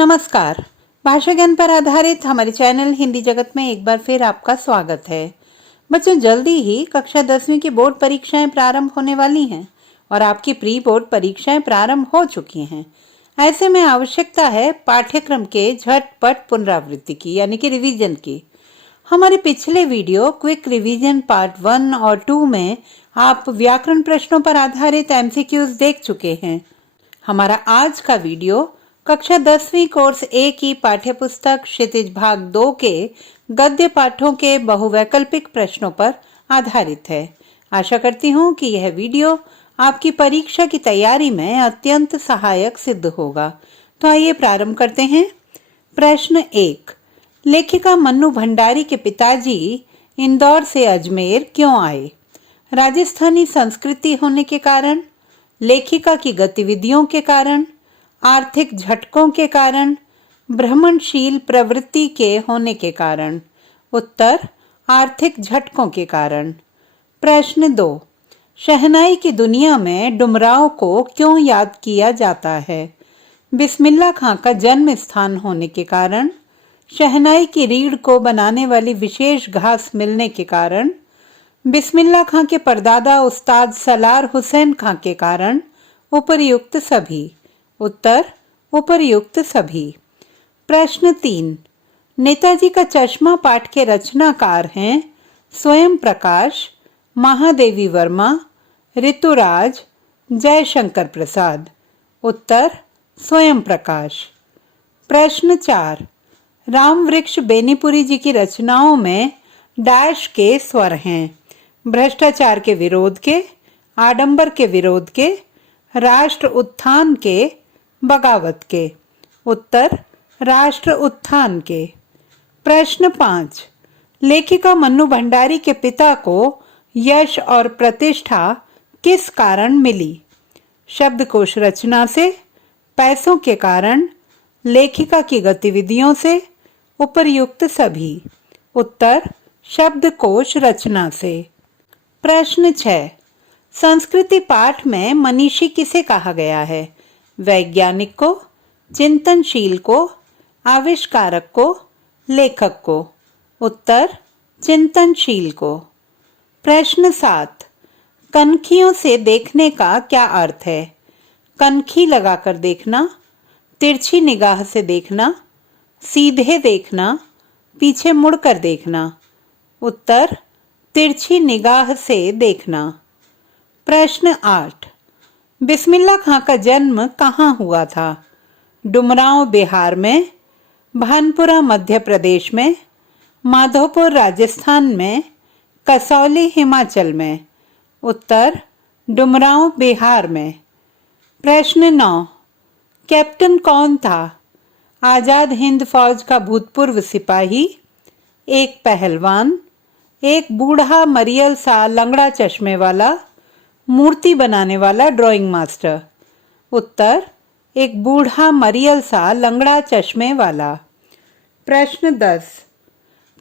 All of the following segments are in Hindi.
नमस्कार। भाषा ज्ञान पर आधारित हमारे चैनल हिंदी जगत में एक बार फिर आपका स्वागत है। बच्चों, जल्दी ही कक्षा 10वीं की बोर्ड परीक्षाएं प्रारंभ होने वाली हैं और आपकी प्री बोर्ड परीक्षाएं प्रारंभ हो चुकी हैं। ऐसे में आवश्यकता है पाठ्यक्रम के झटपट पुनरावृत्ति की, यानी कि रिवीजन की। हमारे पिछले वीडियो क्विक रिवीजन पार्ट 1 और 2 में आप व्याकरण प्रश्नों पर आधारित एमसीक्यूज देख चुके हैं। हमारा आज का वीडियो कक्षा 10वीं कोर्स ए की पाठ्यपुस्तक क्षितिज भाग 2 के गद्य पाठों के बहुवैकल्पिक प्रश्नों पर आधारित है। आशा करती हूँ कि यह वीडियो आपकी परीक्षा की तैयारी में अत्यंत सहायक सिद्ध होगा। तो आइए प्रारंभ करते हैं। प्रश्न 1। लेखिका मन्नू भंडारी के पिताजी इंदौर से अजमेर क्यों आए? राजस्थानी संस्कृति होने के कारण, लेखिका की गतिविधियों के कारण, आर्थिक झटकों के कारण, भ्रमणशील प्रवृत्ति के होने के कारण। उत्तर आर्थिक झटकों के कारण। प्रश्न 2। शहनाई की दुनिया में डुमरांव को क्यों याद किया जाता है? बिस्मिल्लाह खां का जन्म स्थान होने के कारण, शहनाई की रीढ़ को बनाने वाली विशेष घास मिलने के कारण, बिस्मिल्लाह खां के परदादा उस्ताद सलार हुसैन खां के कारण, उपर्युक्त सभी। उत्तर उपर्युक्त सभी। प्रश्न 3। नेताजी का चश्मा पाठ के रचनाकार हैं स्वयं प्रकाश, महादेवी वर्मा, ऋतुराज, जयशंकर प्रसाद। उत्तर स्वयं प्रकाश। प्रश्न 4। राम वृक्ष बेनीपुरी जी की रचनाओं में डैश के स्वर हैं? भ्रष्टाचार के विरोध के, आडंबर के विरोध के, राष्ट्र उत्थान के, बगावत के। उत्तर राष्ट्र उत्थान के। प्रश्न 5। लेखिका मन्नू भंडारी के पिता को यश और प्रतिष्ठा किस कारण मिली? शब्दकोश रचना से, पैसों के कारण, लेखिका की गतिविधियों से, उपर्युक्त सभी। उत्तर शब्दकोश रचना से। प्रश्न 6। संस्कृति पाठ में मनीषी किसे कहा गया है? वैज्ञानिक को, चिंतनशील को, आविष्कारक को, लेखक को। उत्तर चिंतनशील को। प्रश्न 7। कनखियों से देखने का क्या अर्थ है? कनखी लगाकर देखना, तिरछी निगाह से देखना, सीधे देखना, पीछे मुड़कर देखना। उत्तर तिरछी निगाह से देखना। प्रश्न 8। बिस्मिल्लाह खां का जन्म कहाँ हुआ था? डुमरांव बिहार में, भानपुरा मध्य प्रदेश में, माधोपुर राजस्थान में, कसौली हिमाचल में। उत्तर डुमरांव बिहार में। प्रश्न 9। कैप्टन कौन था? आजाद हिंद फौज का भूतपूर्व सिपाही, एक पहलवान, एक बूढ़ा मरियल सा लंगड़ा चश्मे वाला, मूर्ति बनाने वाला ड्राइंग मास्टर। उत्तर एक बूढ़ा मरियल सा लंगड़ा चश्मे वाला। प्रश्न 10।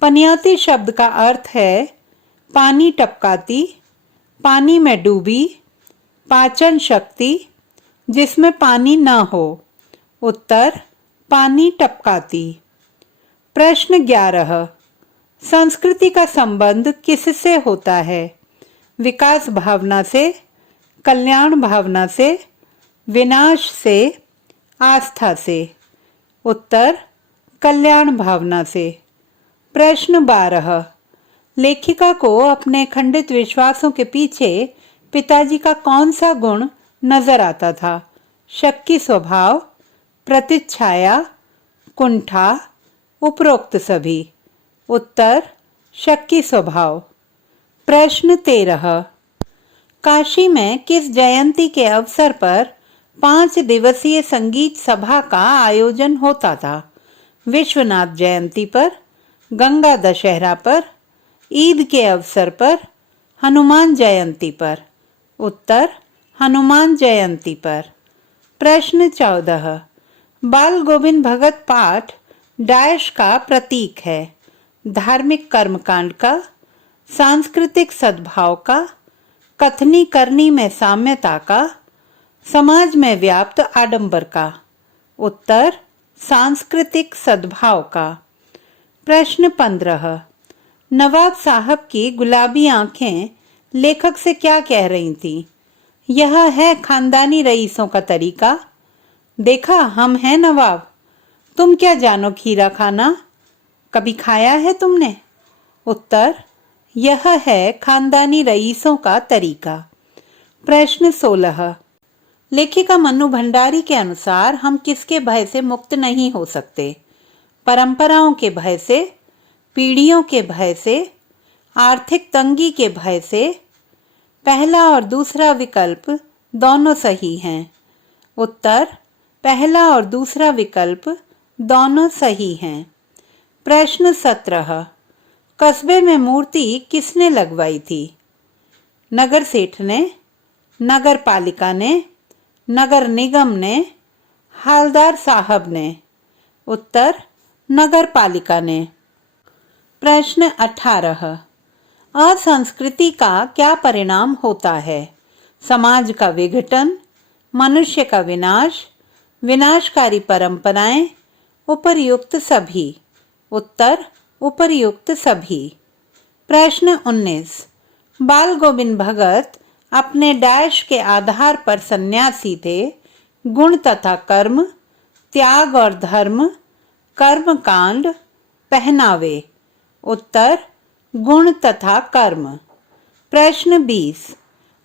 पनियाती शब्द का अर्थ है पानी टपकाती, पानी में डूबी, पाचन शक्ति, जिसमें पानी न हो। उत्तर पानी टपकाती। प्रश्न 11। संस्कृति का संबंध किससे होता है? विकास भावना से, कल्याण भावना से, विनाश से, आस्था से। उत्तर कल्याण भावना से। प्रश्न 12। लेखिका को अपने खंडित विश्वासों के पीछे पिताजी का कौन सा गुण नजर आता था? शक्की स्वभाव, प्रतिच्छाया, कुंठा, उपरोक्त सभी। उत्तर शक्की स्वभाव। प्रश्न 13। काशी में किस जयंती के अवसर पर 5 दिवसीय संगीत सभा का आयोजन होता था? विश्वनाथ जयंती पर, गंगा दशहरा पर, ईद के अवसर पर, हनुमान जयंती पर। उत्तर हनुमान जयंती पर। प्रश्न 14। बाल गोविंद भगत पाठ डैश का प्रतीक है? धार्मिक कर्मकांड का, सांस्कृतिक सद्भाव का, कथनी करनी में साम्यता का, समाज में व्याप्त आडंबर का। उत्तर सांस्कृतिक सद्भाव का। प्रश्न 15। नवाब साहब की गुलाबी आंखें लेखक से क्या कह रही थीं? यह है खानदानी रईसों का तरीका। देखा, हम हैं नवाब। तुम क्या जानो खीरा खाना? कभी खाया है तुमने? उत्तर, यह है खानदानी रईसों का तरीका। प्रश्न 16। लेखिका मन्नू भंडारी के अनुसार हम किसके भय से मुक्त नहीं हो सकते? परंपराओं के भय से, पीढ़ियों के भय से, आर्थिक तंगी के भय से? पहला और दूसरा विकल्प दोनों सही हैं। उत्तर, पहला और दूसरा विकल्प दोनों सही हैं। प्रश्न 17। कस्बे में मूर्ति किसने लगवाई थी? नगर सेठ ने, नगर पालिका ने, नगर निगम ने, हालदार साहब ने? उत्तर, नगर पालिका ने। प्रश्न 18। असंस्कृति का क्या परिणाम होता है? समाज का विघटन, मनुष्य का विनाश, विनाशकारी परंपराएं, उपर्युक्त सभी? उत्तर, उपर्युक्त सभी। प्रश्न 19। बाल गोविंद भगत अपने डैश के आधार पर सन्यासी थे। गुण तथा कर्म, त्याग और धर्म, कर्म कांड, पहनावे? उत्तर, गुण तथा कर्म। प्रश्न 20।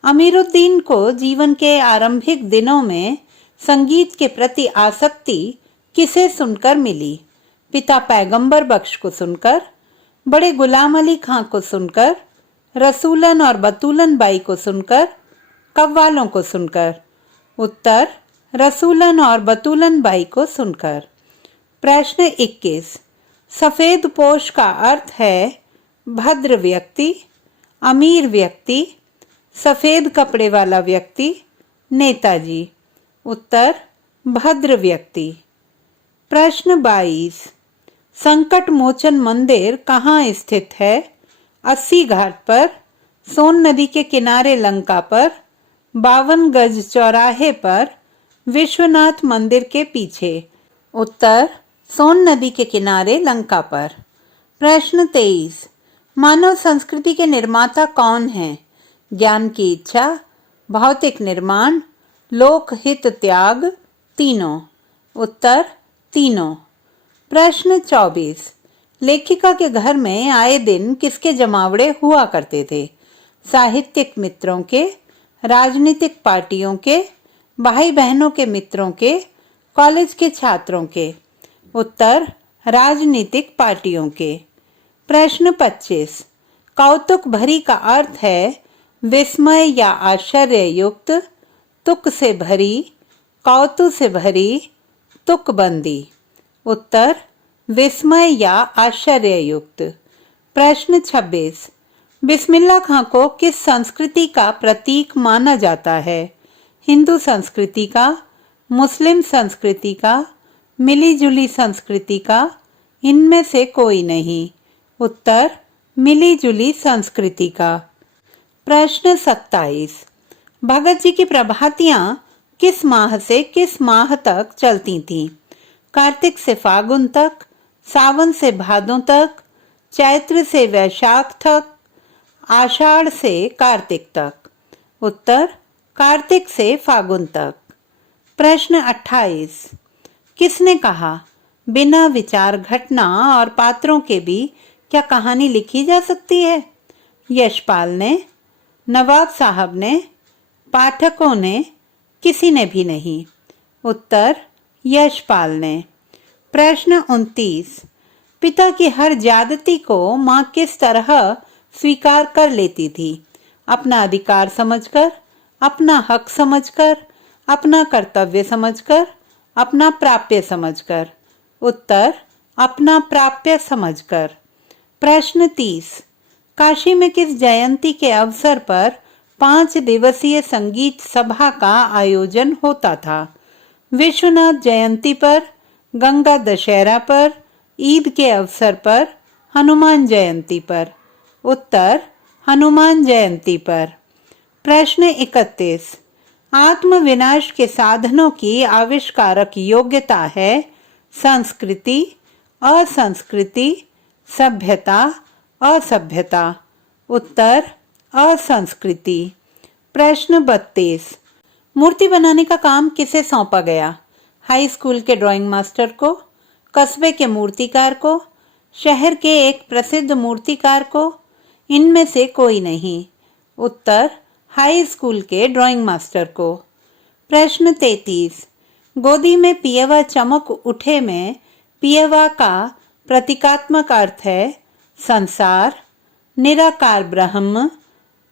अमीरुद्दीन को जीवन के आरंभिक दिनों में संगीत के प्रति आसक्ति किसे सुनकर मिली? पिता पैगंबर बख्श को सुनकर, बड़े गुलाम अली खां को सुनकर, रसूलन और बतूलन बाई को सुनकर, कव्वालों को सुनकर? उत्तर, रसूलन और बतूलन बाई को सुनकर। प्रश्न 21। सफेद पोश का अर्थ है भद्र व्यक्ति, अमीर व्यक्ति, सफेद कपड़े वाला व्यक्ति, नेताजी? उत्तर, भद्र व्यक्ति। प्रश्न 22। संकट मोचन मंदिर कहाँ स्थित है? 80 घाट पर, सोन नदी के किनारे लंका पर, 52 गज चौराहे पर, विश्वनाथ मंदिर के पीछे? उत्तर, सोन नदी के किनारे लंका पर। प्रश्न 23। मानव संस्कृति के निर्माता कौन हैं? ज्ञान की इच्छा, भौतिक निर्माण, लोकहित त्याग, तीनों? उत्तर, तीनों। प्रश्न 24। लेखिका के घर में आए दिन किसके जमावड़े हुआ करते थे? साहित्यिक मित्रों के, राजनीतिक पार्टियों के, भाई बहनों के मित्रों के, कॉलेज के छात्रों के? उत्तर, राजनीतिक पार्टियों के। प्रश्न 25। कौतुक भरी का अर्थ है विस्मय या आश्चर्य युक्त, तुक से भरी, कौतु से भरी, तुकबंदी? उत्तर, विस्मय या आश्चर्य युक्त। प्रश्न 26। बिस्मिल्लाह खां को किस संस्कृति का प्रतीक माना जाता है? हिंदू संस्कृति का, मुस्लिम संस्कृति का, मिलीजुली संस्कृति का, इनमें से कोई नहीं? उत्तर, मिलीजुली संस्कृति का। प्रश्न 27। भगत जी की प्रभातियां किस माह से किस माह तक चलती थीं? कार्तिक से फागुन तक, सावन से भादों तक, चैत्र से वैशाख तक, आषाढ़ से कार्तिक तक? उत्तर, कार्तिक से फागुन तक। प्रश्न 28। किसने कहा बिना विचार घटना और पात्रों के भी क्या कहानी लिखी जा सकती है? यशपाल ने, नवाब साहब ने, पाठकों ने, किसी ने भी नहीं? उत्तर, यशपाल ने। प्रश्न 29। पिता की हर ज्यादती को माँ किस तरह स्वीकार कर लेती थी? अपना अधिकार समझकर, अपना हक समझकर, अपना कर्तव्य समझकर, अपना प्राप्य समझकर? उत्तर, अपना प्राप्य समझकर। प्रश्न 30। काशी में किस जयंती के अवसर पर 5 दिवसीय संगीत सभा का आयोजन होता था? विश्वनाथ जयंती पर, गंगा दशहरा पर, ईद के अवसर पर, हनुमान जयंती पर? उत्तर, हनुमान जयंती पर। प्रश्न 31। आत्म विनाश के साधनों की आविष्कारक योग्यता है संस्कृति, असंस्कृति, सभ्यता, असभ्यता। उत्तर असंस्कृति। प्रश्न 32। मूर्ति बनाने का काम किसे सौंपा गया? हाई स्कूल के ड्राइंग मास्टर को, कस्बे के मूर्तिकार को, शहर के एक प्रसिद्ध मूर्तिकार को, इनमें से कोई नहीं। उत्तर हाई स्कूल के ड्राइंग मास्टर को। प्रश्न 33। गोदी में पियवा चमक उठे में पियवा का प्रतीकात्मक अर्थ है संसार, निराकार ब्रह्म,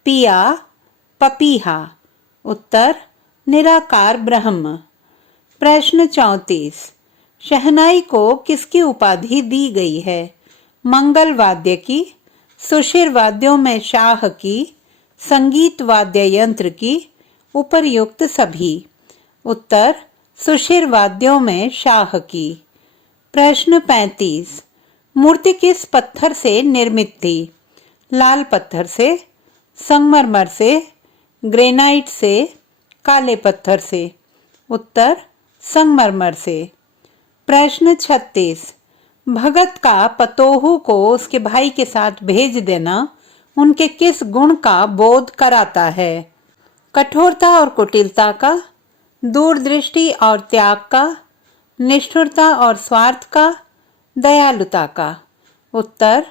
पिया, पपीहा। उत्तर निराकार ब्रह्म। प्रश्न 34। शहनाई को किसकी उपाधि दी गई है? मंगल वाद्य की, सुशिर वाद्यों में शाह की, संगीत वाद्य यंत्र की, उपर्युक्त सभी। उत्तर सुशिर वाद्यों में शाह की। प्रश्न 35। मूर्ति किस पत्थर से निर्मित थी? लाल पत्थर से, संगमरमर से, ग्रेनाइट से, काले पत्थर से। उत्तर संगमरमर से। प्रश्न 36। भगत का पतोहू को उसके भाई के साथ भेज देना उनके किस गुण का बोध कराता है? कठोरता और कुटिलता का, दूरदृष्टि और त्याग का, निष्ठुरता और स्वार्थ का, दयालुता का। उत्तर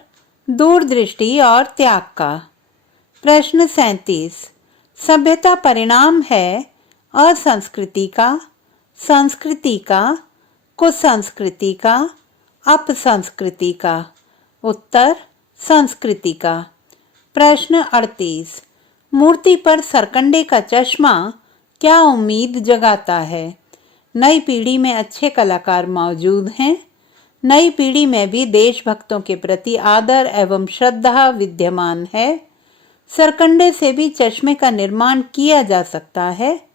दूरदृष्टि और त्याग का। प्रश्न 37। सभ्यता परिणाम है असंस्कृति का, संस्कृति का, कुसंस्कृति का, अपसंस्कृति का। उत्तर संस्कृति का। प्रश्न 38। मूर्ति पर सरकंडे का चश्मा क्या उम्मीद जगाता है? नई पीढ़ी में अच्छे कलाकार मौजूद हैं। नई पीढ़ी में भी देशभक्तों के प्रति आदर एवं श्रद्धा विद्यमान है। सरकंडे से भी चश्मे का निर्माण किया जा सकता है।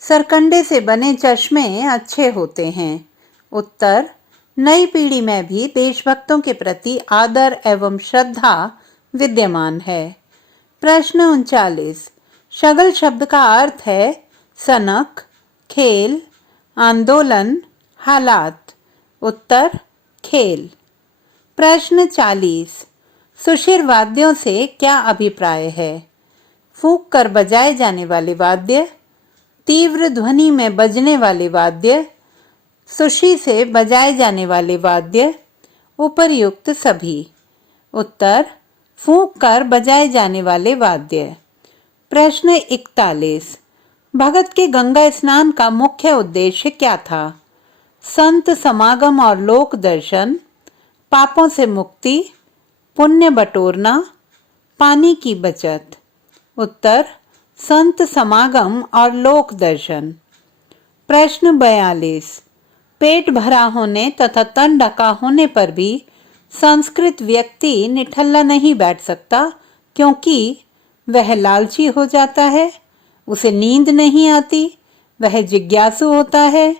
सरकंडे से बने चश्मे अच्छे होते हैं। उत्तर नई पीढ़ी में भी देशभक्तों के प्रति आदर एवं श्रद्धा विद्यमान है। प्रश्न 39। शगल शब्द का अर्थ है सनक, खेल, आंदोलन, हालात। उत्तर खेल। प्रश्न 40। सुशिर वाद्यों से क्या अभिप्राय है? फूंक कर बजाए जाने वाले वाद्य, तीव्र ध्वनि में बजने वाले वाद्य, सुशी से बजाए जाने वाले वाद्य, उपर्युक्त सभी। उत्तर फूंक कर बजाए जाने वाले वाद्य। प्रश्न 41। भगत के गंगा स्नान का मुख्य उद्देश्य क्या था? संत समागम और लोक दर्शन, पापों से मुक्ति, पुण्य बटोरना, पानी की बचत। उत्तर संत समागम और लोक दर्शन। प्रश्न 42। पेट भरा होने तथा तन ढका होने पर भी संस्कृत व्यक्ति निठल्ला नहीं बैठ सकता, क्योंकि वह लालची हो जाता है, उसे नींद नहीं आती, वह जिज्ञासु होता है,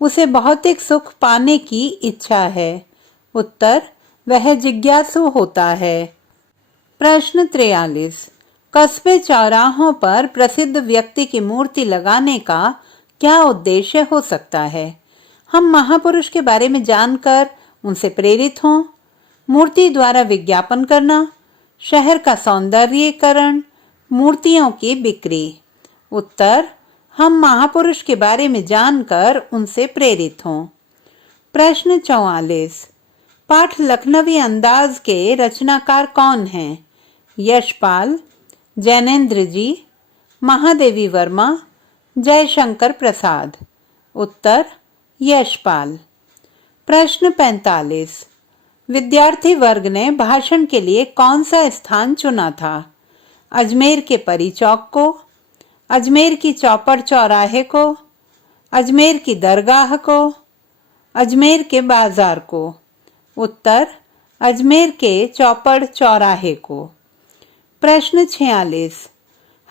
उसे भौतिक सुख पाने की इच्छा है। उत्तर वह जिज्ञासु होता है। प्रश्न 43। कस्बे चौराहों पर प्रसिद्ध व्यक्ति की मूर्ति लगाने का क्या उद्देश्य हो सकता है? हम महापुरुष के बारे में जानकर उनसे प्रेरित हों, मूर्ति द्वारा विज्ञापन करना, शहर का सौंदर्यीकरण, मूर्तियों की बिक्री। उत्तर हम महापुरुष के बारे में जानकर उनसे प्रेरित हों। प्रश्न 44। पाठ लखनवी अंदाज के रचनाकार कौन हैं? यशपाल, जैनेन्द्र जी, महादेवी वर्मा, जयशंकर प्रसाद। उत्तर यशपाल। प्रश्न 45। विद्यार्थी वर्ग ने भाषण के लिए कौन सा स्थान चुना था? अजमेर के परी चौक को, अजमेर की चौपड़ चौराहे को, अजमेर की दरगाह को, अजमेर के बाजार को। उत्तर अजमेर के चौपड़ चौराहे को। प्रश्न 46।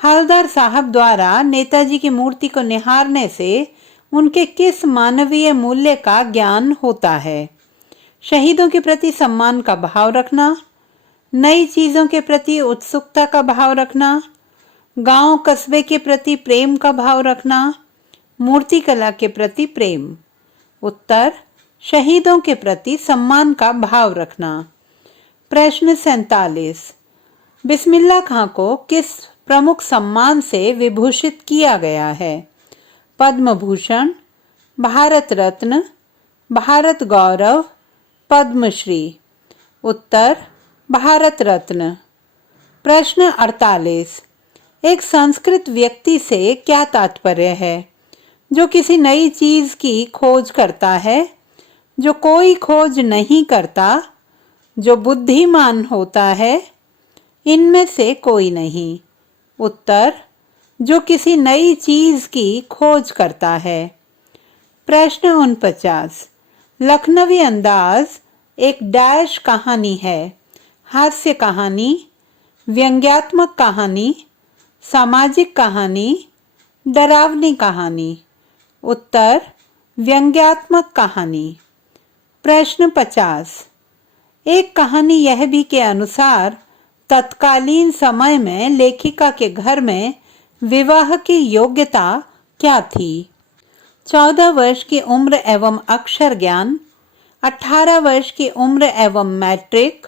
हवलदार साहब द्वारा नेताजी की मूर्ति को निहारने से उनके किस मानवीय मूल्य का ज्ञान होता है? शहीदों के प्रति सम्मान का भाव रखना, नई चीजों के प्रति उत्सुकता का भाव रखना, गांव कस्बे के प्रति प्रेम का भाव रखना, मूर्ति कला के प्रति प्रेम। उत्तर शहीदों के प्रति सम्मान का भाव रखना। प्रश्न 47। बिस्मिल्लाह खां को किस प्रमुख सम्मान से विभूषित किया गया है? पद्म भूषण, भारत रत्न, भारत गौरव, पद्मश्री। उत्तर भारत रत्न। प्रश्न 48। एक संस्कृत व्यक्ति से क्या तात्पर्य है? जो किसी नई चीज की खोज करता है, जो कोई खोज नहीं करता, जो बुद्धिमान होता है, इनमें से कोई नहीं। उत्तर जो किसी नई चीज की खोज करता है। प्रश्न 49। लखनवी अंदाज एक डैश कहानी है। हास्य कहानी, व्यंग्यात्मक कहानी, सामाजिक कहानी, डरावनी कहानी। उत्तर व्यंग्यात्मक कहानी। प्रश्न 50। एक कहानी यह भी के अनुसार तत्कालीन समय में लेखिका के घर में विवाह की योग्यता क्या थी? 14 वर्ष की उम्र एवं अक्षर ज्ञान, 18 वर्ष की उम्र एवं मैट्रिक,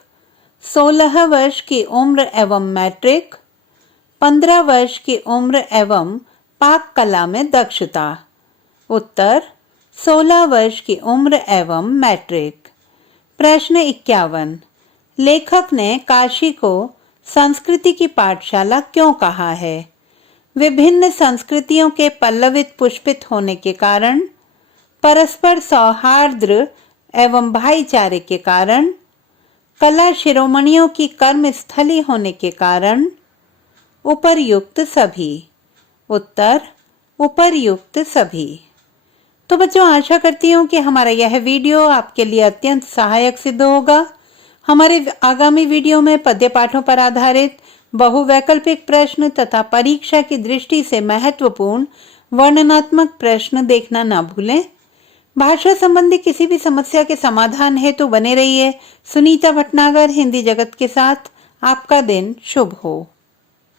16 वर्ष की उम्र एवं मैट्रिक, 15 वर्ष की उम्र एवं पाक कला में दक्षता। उत्तर 16 वर्ष की उम्र एवं मैट्रिक। प्रश्न 51। लेखक ने काशी को संस्कृति की पाठशाला क्यों कहा है? विभिन्न संस्कृतियों के पल्लवित पुष्पित होने के कारण, परस्पर सौहार्द्र एवं भाईचारे के कारण, कला शिरोमणियों की कर्म स्थली होने के कारण, उपर्युक्त सभी। उत्तर उपर्युक्त सभी। तो बच्चों, आशा करती हूँ कि हमारा यह वीडियो आपके लिए अत्यंत सहायक सिद्ध होगा। हमारे आगामी वीडियो में पद्य पाठों पर आधारित बहुवैकल्पिक प्रश्न तथा परीक्षा की दृष्टि से महत्वपूर्ण वर्णनात्मक प्रश्न देखना ना भूलें। भाषा संबंधी किसी भी समस्या के समाधान हेतु बने रहिए सुनीता भटनागर हिंदी जगत के साथ। आपका दिन शुभ हो।